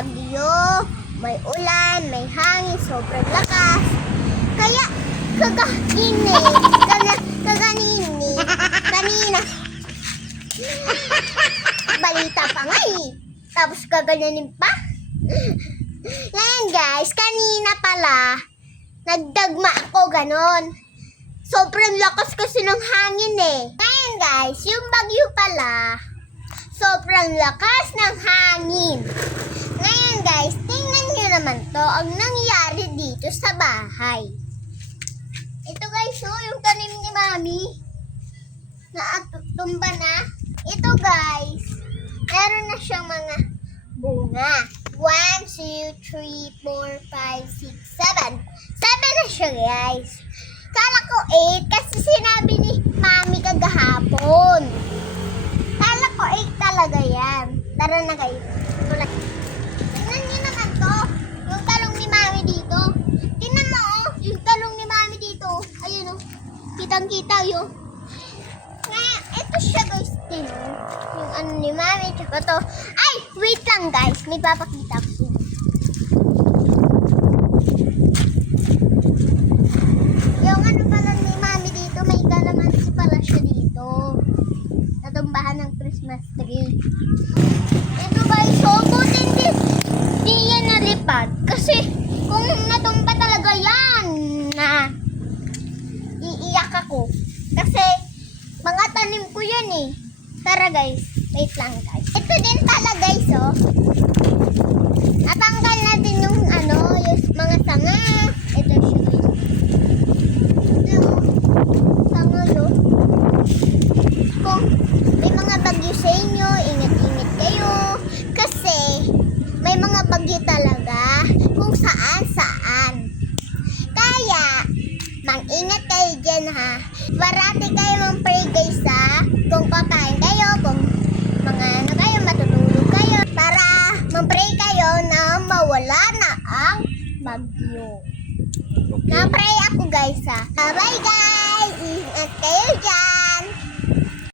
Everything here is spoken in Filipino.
bagyo, may ulan, may hangin, sobrang lakas. Kaya kanina, balita pa nga eh. Tapos kaganin pa. Ngayon guys, kanina pala, nagdagma ako ganon. Sobrang lakas kasi ng hangin eh. Ngayon guys, yung bagyo pala, sobrang lakas ng hangin. Ngayon guys, tingnan nyo naman to, ang nangyari dito sa bahay. Ito guys, oh, yung tanim ni Mami, tumba na. Ito guys, meron na siyang mga bunga. 1, 2, 3, 4, 5, 6, 7. 7 na siya guys. Kala ko 8 kasi sinabi ni Mami kagahapon. Kala ko 8 talaga yan. Tara na kayo. Tingnan nyo naman to. Yung talong ni Mami dito. Tingnan mo oh. Yung talong ni Mami dito. Ayun oh. Kitang-kita yun. Ngayon, ito siya guys. Tingnan. Yung ano ni Mami. Tsaka to. Ay! Wait lang guys. May papakita ko. Yung ano pala ni Mami dito. May kalamansi pala siya dito. Natumbahan ng Christmas tree. Ito guys, so buti hindi yan nalipad. Kasi kung natumba talaga yan, na iiyak ako. Kasi mga tanim ko yan eh. Tara guys, wait lang guys. Ito din pala guys oh. Natanggal na din yung ano, yung mga sanga. Ito siya guys. Sanga oh. Kung may mga bagyo sa inyo, ingat-ingat kayo. Kasi may mga bagyo talaga kung saan-saan. Kaya, mag-ingat kayo dyan ha. Parati kayo mag-pray guys ha. Kung kakain kayo, kung mga ano kayo, matutulog kayo. Para mag-pray kayo na mawala na ang bagyo. Okay. Na-pray ako guys ha. Bye guys! Ingat kayo dyan!